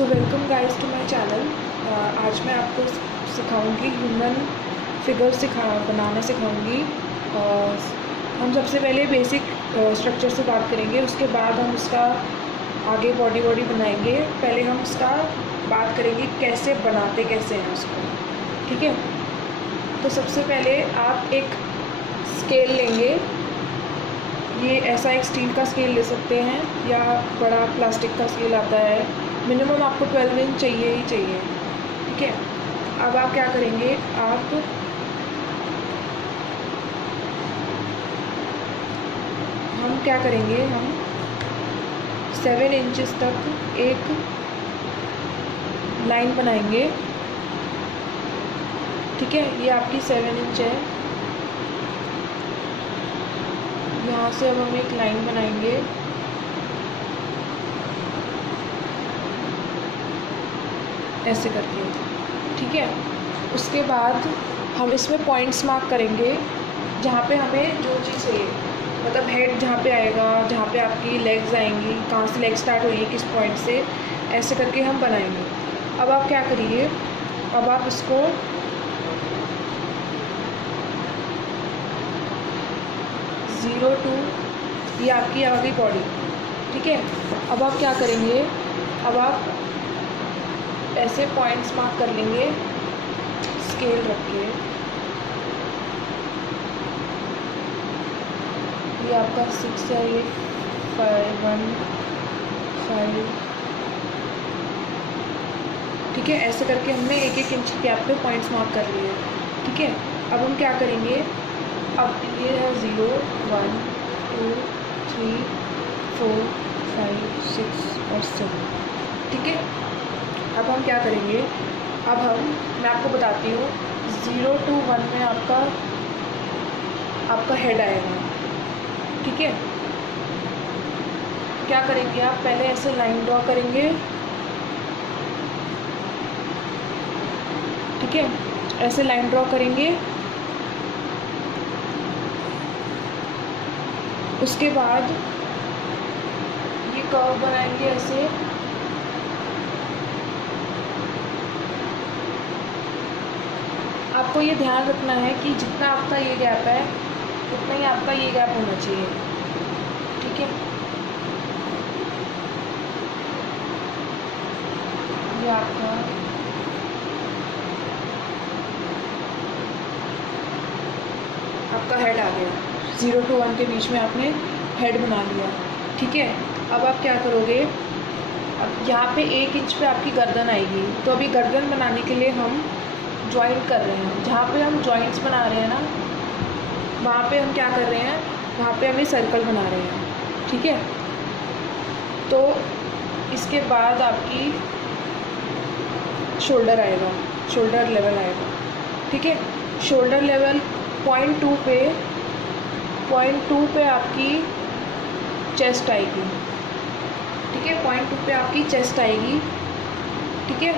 So welcome guys to my channel. आज मैं आपको सिखाऊंगी ह्यूमन फिगर बनाना सिखाऊंगी। हम सबसे पहले बेसिक स्ट्रक्चर से बात करेंगे, उसके बाद हम उसका आगे बॉडी बनाएंगे। पहले हम उसका बात करेंगे कैसे बनाते कैसे हैं उसको, ठीक है। तो सबसे पहले आप एक स्केल लेंगे, ये ऐसा एक स्टील का स्केल ले सकते हैं या बड़ा प्लास्टिक का स्केल आता है। मिनिमम आपको 12 इंच चाहिए ही चाहिए, ठीक है। अब आप क्या करेंगे, हम क्या करेंगे, हम 7 इंचेस तक एक लाइन बनाएंगे, ठीक है। ये आपकी 7 इंच है, यहाँ से अब हम एक लाइन बनाएंगे, ऐसे करके, ठीक है। उसके बाद हम इसमें पॉइंट्स मार्क करेंगे जहाँ पे हमें जो चीज़ चाहिए, मतलब हेड जहाँ पे आएगा, जहाँ पे आपकी लेग्स आएंगी, कहाँ से लेग स्टार्ट हुई किस पॉइंट से, ऐसे करके हम बनाएंगे। अब आप क्या करिए, अब आप इसको ज़ीरो टू, ये आपकी आ गई बॉडी, ठीक है। अब आप क्या करेंगे, अब आप ऐसे पॉइंट्स मार्क कर लेंगे स्केल रख के। ये आपका 6 है, ये 5 1 5, ठीक है। ऐसे करके हमने एक एक इंच के गैप पे पॉइंट्स मार्क कर लिए, ठीक है। अब हम क्या करेंगे, अब ये है 0 1 2 3 4 5 6 और 7, ठीक है। अब हम क्या करेंगे, मैं आपको बताती हूँ, 0 to 1 में आपका हेड आएगा, ठीक है। क्या करेंगे, आप पहले ऐसे लाइन ड्रॉ करेंगे, ठीक है। ऐसे लाइन ड्रॉ करेंगे, उसके बाद ये कर्व बनाएंगे ऐसे, आपको ये ध्यान रखना है कि जितना आपका ये गैप है उतना ही आपका ये गैप होना चाहिए, ठीक है। ये आपका हेड आ गया, 0 to 1 के बीच में आपने हेड बना लिया, ठीक है। अब आप क्या करोगे, अब यहाँ पे 1 इंच पे आपकी गर्दन आएगी, तो अभी गर्दन बनाने के लिए हम जॉइंट कर रहे हैं, जहाँ पे हम जॉइंट्स बना रहे हैं ना, वहाँ पे हम क्या कर रहे हैं, वहाँ पे हम ये सर्कल बना रहे हैं, ठीक है। तो इसके बाद आपकी शोल्डर आएगा, शोल्डर लेवल आएगा, ठीक है। शोल्डर लेवल पॉइंट टू पे आपकी चेस्ट आएगी, ठीक है। पॉइंट 2 पे आपकी चेस्ट आएगी, ठीक है।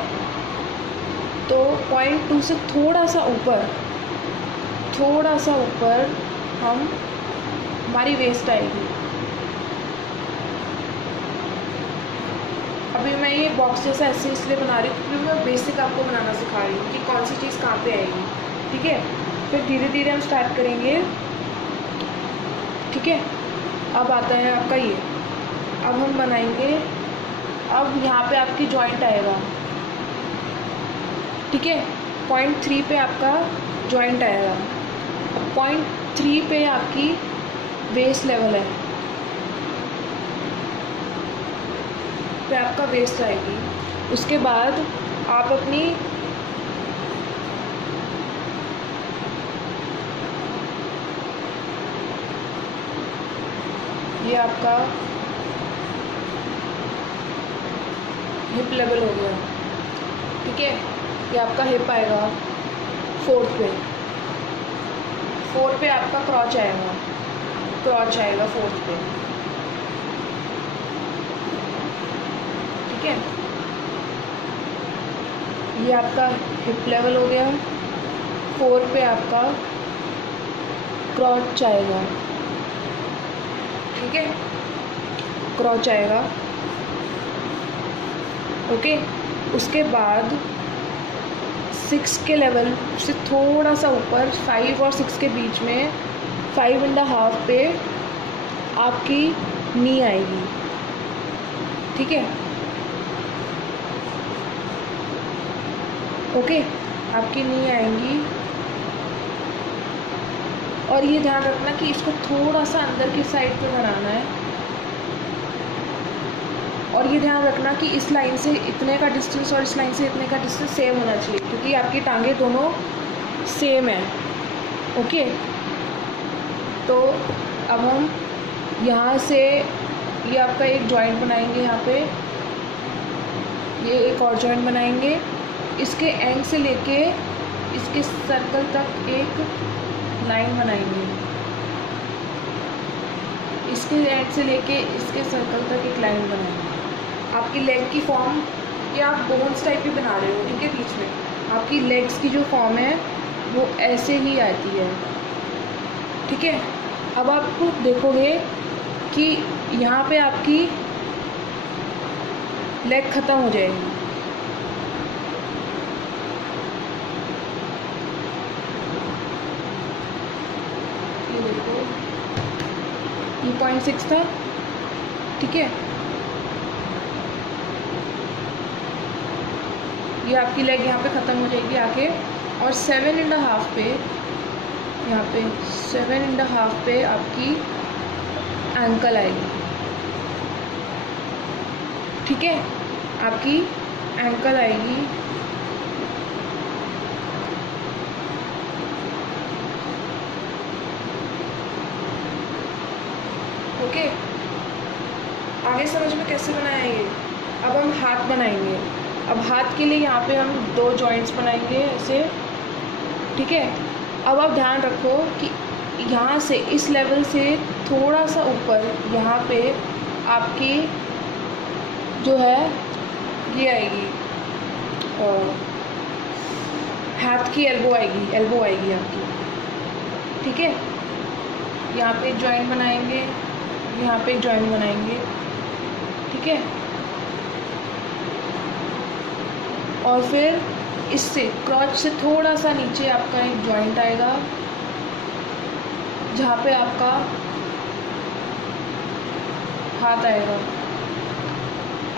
तो पॉइंट 2 से थोड़ा सा ऊपर हमारी वेस्ट आएगी। अभी मैं ये बॉक्स जैसा ऐसे इसलिए बना रही हूँ क्योंकि मैं बेसिक आपको बनाना सिखा रही हूँ कि कौन सी चीज़ कहाँ पे आएगी, ठीक है। फिर धीरे धीरे हम स्टार्ट करेंगे, ठीक है। अब आता है आपका ये, अब हम बनाएंगे, अब यहाँ पे आपकी जॉइंट आएगा, ठीक है। पॉइंट 3 पे आपका जॉइंट आएगा, पॉइंट 3 पे आपकी वेस्ट लेवल है, पे आपका वेस्ट आएगी। उसके बाद आप अपनी ये आपका हिप लेवल हो गया, ठीक है। ये आपका हिप आएगा 4th पे आपका क्रॉच आएगा 4th पे, ठीक है। ये आपका हिप लेवल हो गया, 4 पे आपका क्रॉच आएगा, ठीक है। क्रॉच आएगा, ओके। उसके बाद 6 के लेवल से थोड़ा सा ऊपर 5 और 6 के बीच में 5.5 पे आपकी नी आएगी, ठीक है। ओके, आपकी नी आएंगी और ये ध्यान रखना कि इसको थोड़ा सा अंदर की साइड पे बनाना है और ये ध्यान रखना कि इस लाइन से इतने का डिस्टेंस और इस लाइन से इतने का डिस्टेंस सेम होना चाहिए, क्योंकि आपकी टांगे दोनों सेम है। ओके, तो अब हम यहाँ से ये आपका एक जॉइंट बनाएंगे, यहाँ पे ये एक और जॉइंट बनाएंगे। इसके एंड से लेके इसके सर्कल तक एक लाइन बनाएंगे, इसके एंड से लेके इसके सर्कल तक एक लाइन बनाएंगे। आपकी लेग की फॉर्म ये आप बोन्स टाइप की बना रहे हो, ठीक है। बीच में आपकी लेग्स की जो फॉर्म है वो ऐसे ही आती है, ठीक है। अब आप देखोगे कि यहाँ पे आपकी लेग ख़त्म हो जाएगी, ये देखो, ये 0.6 था, ठीक है। ये आपकी लेग यहाँ पे ख़त्म हो जाएगी आके, और 7.5 पे, यहाँ पे 7.5 पे आपकी एंकल आएगी, ठीक है। आपकी एंकल आएगी, ओके। आगे समझ में कैसे बनाया ये। अब हम हाथ बनाएंगे। अब हाथ के लिए यहाँ पे हम 2 जॉइंट्स बनाएंगे ऐसे, ठीक है। अब आप ध्यान रखो कि यहाँ से इस लेवल से थोड़ा सा ऊपर यहाँ पे आपकी जो है ये आएगी, हाथ की एल्बो आएगी आपकी, ठीक है। यहाँ पे एक जॉइंट बनाएंगे, यहाँ पे एक जॉइंट बनाएंगे, ठीक है। और फिर इससे क्रॉच से थोड़ा सा नीचे आपका एक जॉइंट आएगा जहाँ पे आपका हाथ आएगा।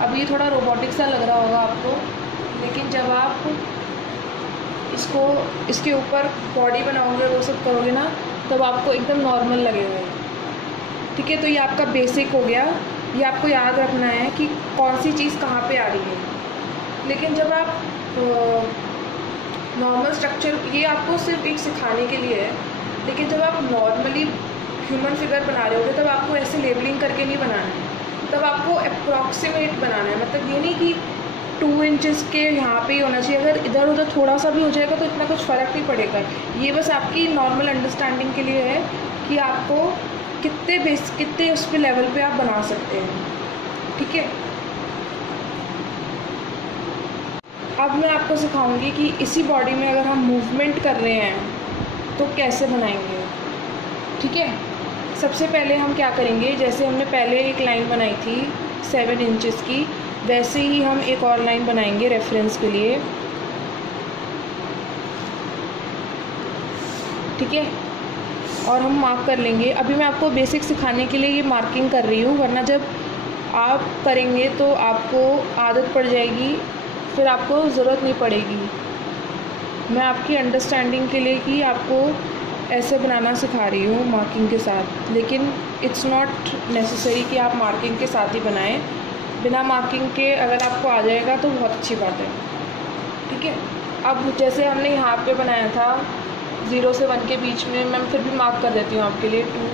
अब ये थोड़ा रोबोटिक सा लग रहा होगा आपको, लेकिन जब आप इसको इसके ऊपर बॉडी बनाओगे, वो सब करोगे ना, तब आपको एकदम नॉर्मल लगेगा, ठीक है। तो ये आपका बेसिक हो गया। ये आपको याद रखना है कि कौन सी चीज़ कहाँ पे आ रही है। लेकिन जब आप नॉर्मल स्ट्रक्चर, ये आपको सिर्फ एक सिखाने के लिए है, लेकिन जब आप नॉर्मली ह्यूमन फिगर बना रहे होगे तब आपको ऐसे लेबलिंग करके नहीं बनाना है, तब आपको अप्रॉक्सीमेट बनाना है। मतलब ये नहीं कि 2 इंचेस के यहाँ पे ही होना चाहिए, अगर इधर उधर थोड़ा सा भी हो जाएगा तो इतना कुछ फ़र्क नहीं पड़ेगा। ये बस आपकी नॉर्मल अंडरस्टैंडिंग के लिए है कि आपको कितने उस पे लेवल पे आप बना सकते हैं, ठीक है। अब मैं आपको सिखाऊंगी कि इसी बॉडी में अगर हम मूवमेंट कर रहे हैं तो कैसे बनाएंगे, ठीक है। सबसे पहले हम क्या करेंगे, जैसे हमने पहले एक लाइन बनाई थी 7 इंचेस की, वैसे ही हम एक और लाइन बनाएंगे रेफरेंस के लिए, ठीक है। और हम मार्क कर लेंगे। अभी मैं आपको बेसिक सिखाने के लिए ये मार्किंग कर रही हूँ, वरना जब आप करेंगे तो आपको आदत पड़ जाएगी, फिर आपको ज़रूरत नहीं पड़ेगी। मैं आपकी अंडरस्टैंडिंग के लिए कि आपको ऐसे बनाना सिखा रही हूँ मार्किंग के साथ, लेकिन इट्स नॉट नेसेसरी कि आप मार्किंग के साथ ही बनाएं। बिना मार्किंग के अगर आपको आ जाएगा तो बहुत अच्छी बात है, ठीक है। अब जैसे हमने यहाँ पे बनाया था 0 से 1 के बीच में, मैं फिर भी मार्क कर देती हूँ आपके लिए 2,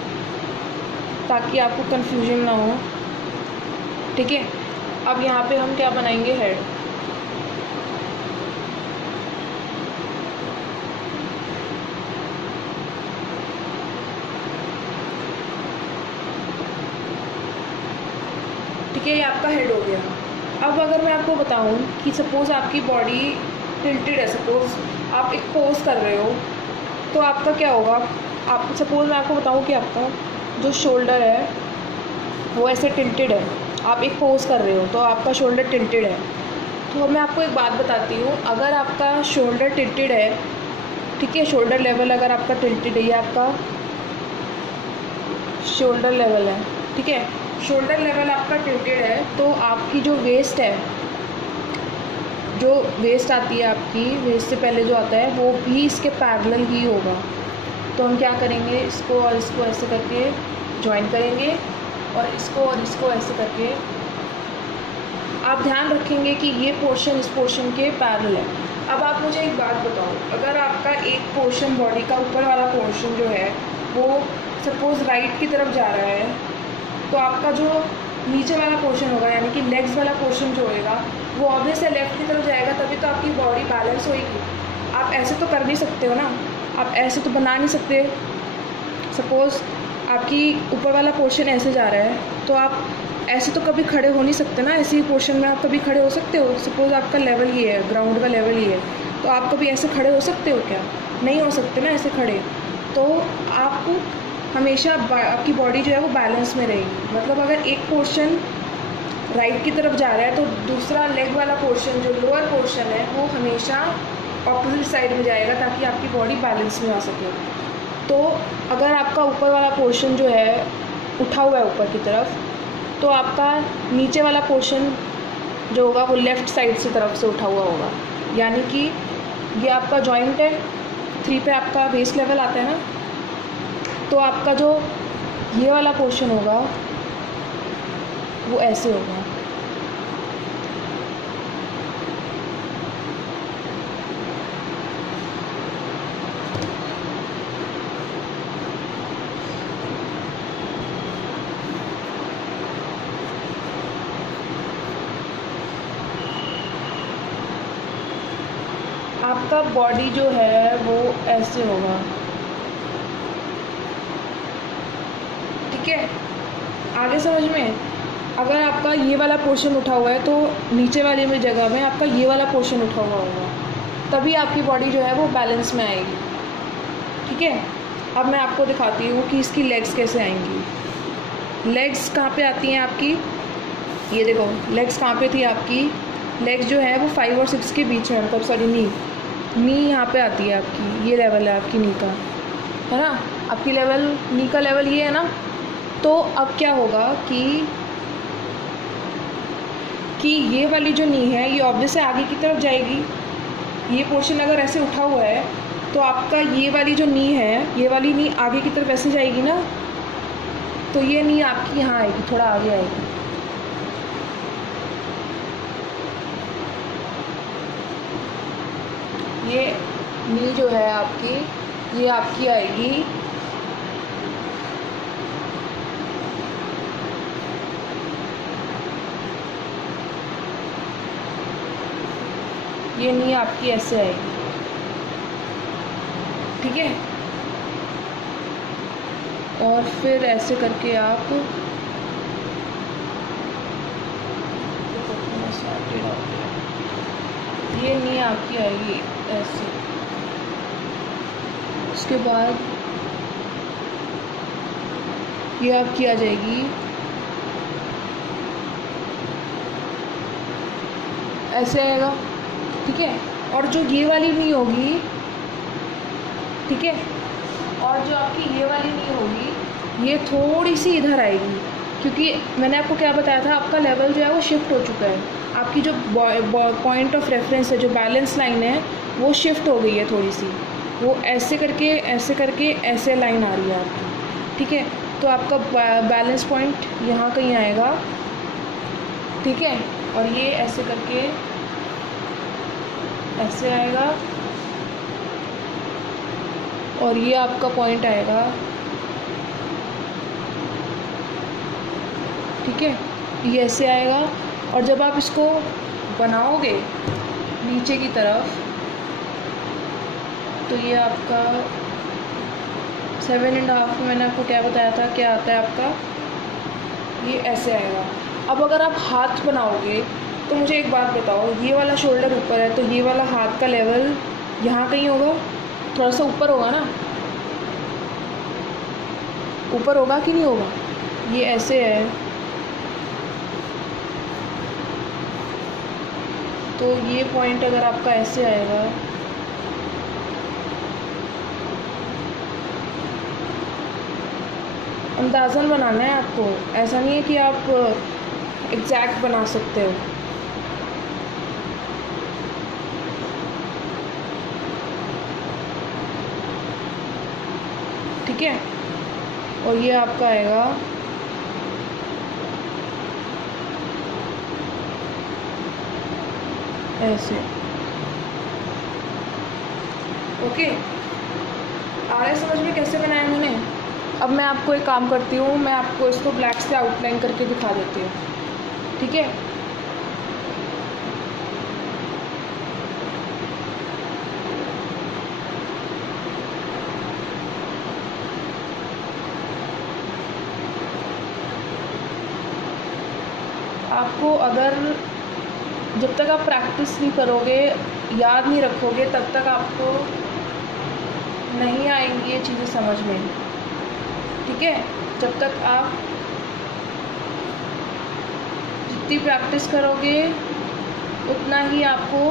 ताकि आपको कन्फ्यूजन ना हो, ठीक है। अब यहाँ पे हम क्या बनाएंगे, हेड, ठीक है। ये आपका हेड हो गया। अब अगर मैं आपको बताऊं कि सपोज़ आपकी बॉडी टिल्टेड है, सपोज़ आप एक पोज कर रहे हो, तो आपका क्या होगा। आप सपोज़ मैं आपको बताऊं कि आपका जो शोल्डर है वो ऐसे टिल्टेड है, आप एक पोज कर रहे हो तो आपका शोल्डर टिल्टेड है। तो मैं आपको एक बात बताती हूँ, अगर आपका शोल्डर टिल्टेड है, ठीक है, शोल्डर लेवल अगर आपका टिल्टेड है, ये आपका शोल्डर लेवल है, ठीक है, शोल्डर लेवल आपका टिल्टेड है, तो आपकी जो वेस्ट है, जो वेस्ट आती है आपकी, वेस्ट से पहले जो आता है वो भी इसके पैरेलल ही होगा। तो हम क्या करेंगे, इसको और इसको ऐसे करके ज्वाइन करेंगे और इसको ऐसे करके। आप ध्यान रखेंगे कि ये पोर्शन इस पोर्शन के पैरेलल है। अब आप मुझे एक बात बताओ, अगर आपका एक पोर्शन बॉडी का ऊपर वाला पोर्शन जो है वो सपोज़ राइट की तरफ जा रहा है, तो आपका जो नीचे वाला पोर्शन होगा यानी कि लेग्स वाला पोर्शन जो होएगा वो ऑब्वियस है लेफ़्ट की तरफ जाएगा, तभी तो आपकी बॉडी बैलेंस होएगी। आप ऐसे तो कर नहीं सकते हो ना, आप ऐसे तो बना नहीं सकते। सपोज़ आपकी ऊपर वाला पोर्शन ऐसे जा रहा है, तो आप ऐसे तो कभी खड़े हो नहीं सकते ना, ऐसे ही पोर्शन में आप कभी खड़े हो सकते हो? सपोज़ आपका लेवल ये है, ग्राउंड का लेवल ये है, तो आप कभी ऐसे खड़े हो सकते हो क्या? नहीं हो सकते ना ऐसे खड़े। तो आपको हमेशा आपकी बॉडी जो है वो बैलेंस में रहेगी। मतलब अगर एक पोर्शन राइट की तरफ जा रहा है तो दूसरा लेग वाला पोर्शन जो लोअर पोर्शन है वो हमेशा ऑपोजिट साइड में जाएगा, ताकि आपकी बॉडी बैलेंस में आ सके। तो अगर आपका ऊपर वाला पोर्शन जो है उठा हुआ है ऊपर की तरफ, तो आपका नीचे वाला पोर्शन जो होगा वो लेफ़्ट साइड से तरफ से उठा हुआ होगा। यानी कि ये आपका जॉइंट है, 3 पे आपका बेस लेवल आता है ना, तो आपका जो ये वाला पोर्शन होगा वो ऐसे होगा। आपका बॉडी जो है वो ऐसे होगा, ठीक है, आगे समझ में। अगर आपका ये वाला पोर्शन उठा हुआ है तो नीचे वाले में जगह में आपका ये वाला पोर्शन उठा हुआ होगा, तभी आपकी बॉडी जो है वो बैलेंस में आएगी, ठीक है। अब मैं आपको दिखाती हूँ कि इसकी लेग्स कैसे आएंगी। लेग्स कहाँ पे आती हैं आपकी, ये देखो लेग्स कहाँ पे थी आपकी। लेग्स जो है वो 5 और 6 के बीच में, मतलब सॉरी नी यहाँ पे आती है आपकी, ये लेवल है आपकी नी का, है ना। आपकी लेवल नी का लेवल ये है ना। तो अब क्या होगा कि ये वाली जो नी है ये ऑब्वियस है आगे की तरफ जाएगी। ये पोर्शन अगर ऐसे उठा हुआ है तो आपका ये वाली जो नी है, ये वाली नी आगे की तरफ ऐसे जाएगी ना, तो ये नी आपकी यहाँ आएगी, थोड़ा आगे आएगी। ये नी जो है आपकी, ये आपकी आएगी ये नी आपकी ऐसे आएगी, ठीक है। और फिर ऐसे करके आप ये नी आपकी आएगी ऐसे। उसके बाद ये आपकी आ जाएगी ऐसे आएगा, ठीक है। और जो ये वाली नी होगी, ठीक है, और जो आपकी ये वाली नी होगी ये थोड़ी सी इधर आएगी, क्योंकि मैंने आपको क्या बताया था, आपका लेवल जो है वो शिफ्ट हो चुका है। आपकी जो पॉइंट ऑफ रेफरेंस है, जो बैलेंस लाइन है, वो शिफ्ट हो गई है थोड़ी सी। वो ऐसे करके ऐसे लाइन आ रही है आपकी, ठीक है। तो आपका बैलेंस पॉइंट यहाँ कहीं आएगा, ठीक है। और ये ऐसे करके ऐसे आएगा, और ये आपका पॉइंट आएगा, ठीक है। ये ऐसे आएगा। और जब आप इसको बनाओगे नीचे की तरफ, तो ये आपका 7.5 में मैंने आपको क्या बताया था, क्या आता है आपका, ये ऐसे आएगा। अब अगर आप हाथ बनाओगे तो मुझे एक बात बताओ, ये वाला शोल्डर ऊपर है तो ये वाला हाथ का लेवल यहाँ कहीं होगा, थोड़ा सा ऊपर होगा ना, ऊपर होगा कि नहीं होगा। ये ऐसे है तो ये पॉइंट अगर आपका ऐसे आएगा, अंदाज़न बनाना है आपको, ऐसा नहीं है कि आप एग्जैक्ट बना सकते हो। ठीक है, और ये आपका आएगा ऐसे। ओके, आ रहा है समझ में कैसे बनाया मैंने? अब मैं आपको एक काम करती हूँ, मैं आपको इसको ब्लैक से आउटलाइन करके दिखा देती हूँ। ठीक है, आपको अगर जब तक आप प्रैक्टिस नहीं करोगे, याद नहीं रखोगे, तब तक आपको नहीं आएंगी ये चीज़ें समझ में। ठीक है, जब तक आप जितनी प्रैक्टिस करोगे उतना ही आपको,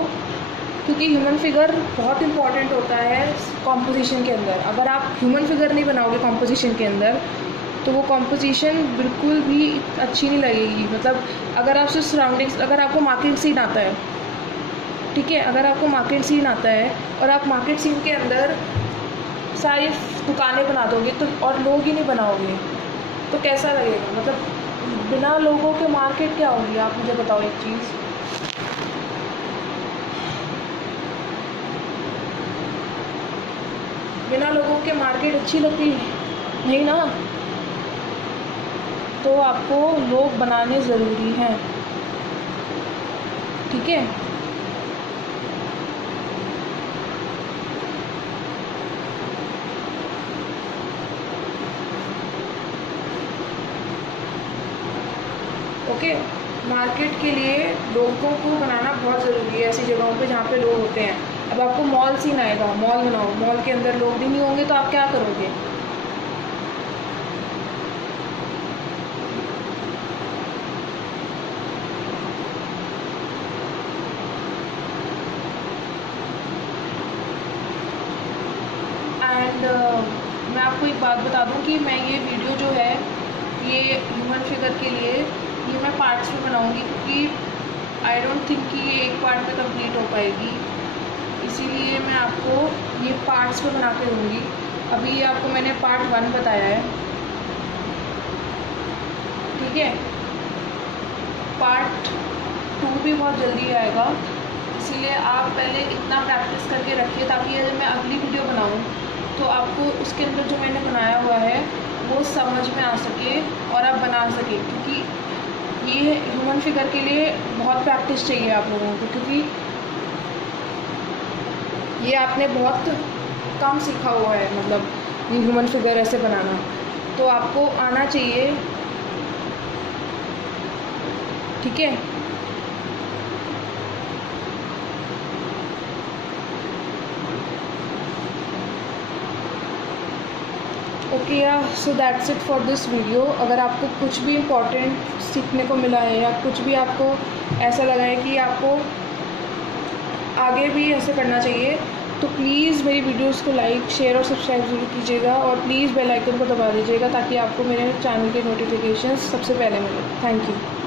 क्योंकि ह्यूमन फिगर बहुत इम्पॉर्टेंट होता है कॉम्पोजिशन के अंदर। अगर आप ह्यूमन फिगर नहीं बनाओगे कॉम्पोजिशन के अंदर, तो वो कॉम्पोजिशन बिल्कुल भी अच्छी नहीं लगेगी। मतलब अगर आप सिर्फ सराउंडिंग्स, अगर आपको मार्केट सीन आता है, ठीक है, अगर आपको मार्केट सीन आता है और आप मार्केट सीन के अंदर सारी दुकानें बना दोगे तो, और लोग ही नहीं बनाओगे, तो कैसा लगेगा? मतलब बिना लोगों के मार्केट क्या होगी? आप मुझे बताओ एक चीज़। बिना लोगों के मार्केट अच्छी लगती नहीं ना, तो आपको लोग बनाने ज़रूरी हैं। ठीक है, ओके, मार्केट के लिए लोगों को बनाना बहुत ज़रूरी है ऐसी जगहों पे जहाँ पे लोग होते हैं। अब आपको मॉल सीन आएगा, मॉल बनाओ, मॉल के अंदर लोग भी नहीं होंगे तो आप क्या करोगे? एंड मैं आपको एक बात बता दूं कि मैं ये वीडियो जो है ये ह्यूमन फिगर के लिए ये मैं पार्ट्स में बनाऊंगी, क्योंकि आई डोंट थिंक कि ये एक पार्ट में कंप्लीट हो पाएगी, इसीलिए मैं आपको ये पार्ट्स में बना के दूँगी। अभी ये आपको मैंने पार्ट 1 बताया है, ठीक है, पार्ट 2 भी बहुत जल्दी आएगा, इसीलिए आप पहले इतना प्रैक्टिस करके रखिए ताकि जब मैं अगली वीडियो बनाऊँ तो आपको उसके अंदर जो मैंने बनाया हुआ है वो समझ में आ सके और आप बना सके, क्योंकि ये ह्यूमन फिगर के लिए बहुत प्रैक्टिस चाहिए आप लोगों को, क्योंकि ये आपने बहुत कम सीखा हुआ है, मतलब ये ह्यूमन फिगर ऐसे बनाना, तो आपको आना चाहिए। ठीक है, ओके या so that's it for this video. अगर आपको कुछ भी इम्पोर्टेंट सीखने को मिला है या कुछ भी आपको ऐसा लगा है कि आपको आगे भी ऐसे करना चाहिए, तो प्लीज़ मेरी वीडियोस को लाइक, शेयर और सब्सक्राइब ज़रूर कीजिएगा, और प्लीज़ बेल आइकन को दबा दीजिएगा ताकि आपको मेरे चैनल के नोटिफिकेशंस सबसे पहले मिले। Thank you.